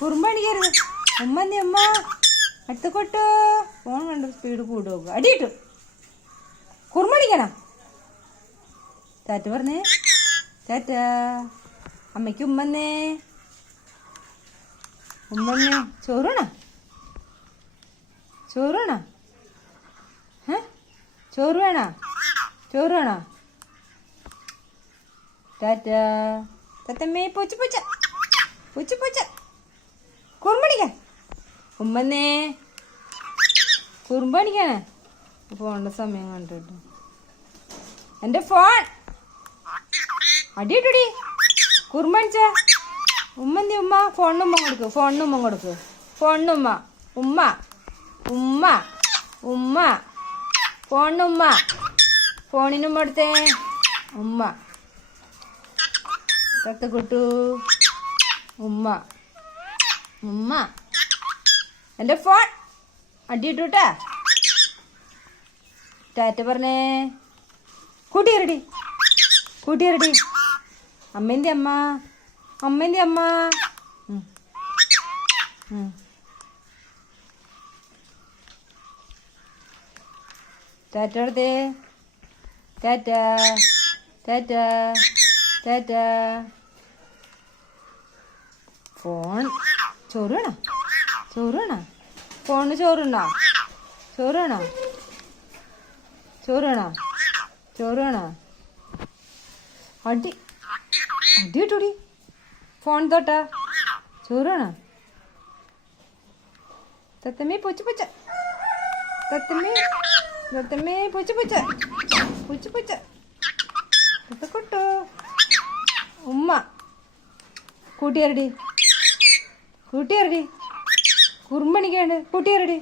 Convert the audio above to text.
കുറുമ്പണിക്കരുത്. ഉമ്മന്തി ഉമ്മ അടുത്ത് കൊട്ടു. ഫോൺ കണ്ട് സ്പീഡ് കൂടി നോക്കുക. അടിയിട്ടു. കുറുമ്പണിക്കണം. ടാറ്റ പറഞ്ഞേ. ടാറ്റ. അമ്മയ്ക്ക് ഉമ്മന്നേ. ഉമ്മന്നേ. ചോറ് വേണോ? ചോറ് വേണോ? ചോറ് വേണോ? ചോറ് വേണോ? ടാറ്റ. തത്തമ്മേ. പൂച്ച പൂച്ച പൂച്ച പൂച്ച. കുറുമ്പണിക്കാൻ. ഉമ്മന്നേ. കുറുമ്പണിക്കാണ്. ഫോണിന്റെ സമയം കണ്ടിട്ട് എന്റെ ഫോൺ അടിയിട്ടടി. കുറുമ്പണിച്ച ഉമ്മന്തി ഉമ്മ. ഫോണിനുമ്മ കൊടുക്ക്. ഫോണിനുമ്മ കൊടുക്ക്. ഫോണിനുമ്മ. ഉമ്മ ഉമ്മ ഉമ്മ. ഫോണിനുമ്മ. ഫോണിനുമ്മ എടുത്തേ. ഉമ്മ. തത്തക്കുട്ടു. ഉമ്മ ഉമ്മ. എൻ്റെ ഫോൺ അടിയിട്ടുട്ടാ. ടാറ്റ പറഞ്ഞേ. കൂട്ടിയറടി. കൂട്ടിയറടി. അമ്മേൻ്റെ അമ്മ. അമ്മേൻ്റെ അമ്മ. ടാറ്റ എടുത്തേ. ടാറ്റ ടാറ്റ ടാറ്റ. ഫോൺ. ചോറ് വേണോ? ചോറ് വേണോ? ഫോണിന് ചോറുണ്ടോ? ചോറ് വേണോ? ചോറ് വേണോ? ചോറ് വേണോ? അടി അടി കിട്ടൂടി. ഫോൺ തൊട്ടാ. ചോറ് വേണോ? തത്തമ്മേ പൂച്ച പൂച്ച. തത്തമ്മേ തത്തമ്മേ പൂച്ച പൂച്ച പൂച്ച പൂച്ച. തത്തക്കുട്ടു. ഉമ്മ. കൂട്ടിയറടി. കൂട്ടിയറടി. കുറുമ്പണിക്കാണ്ട്. കൂട്ടിയറടി.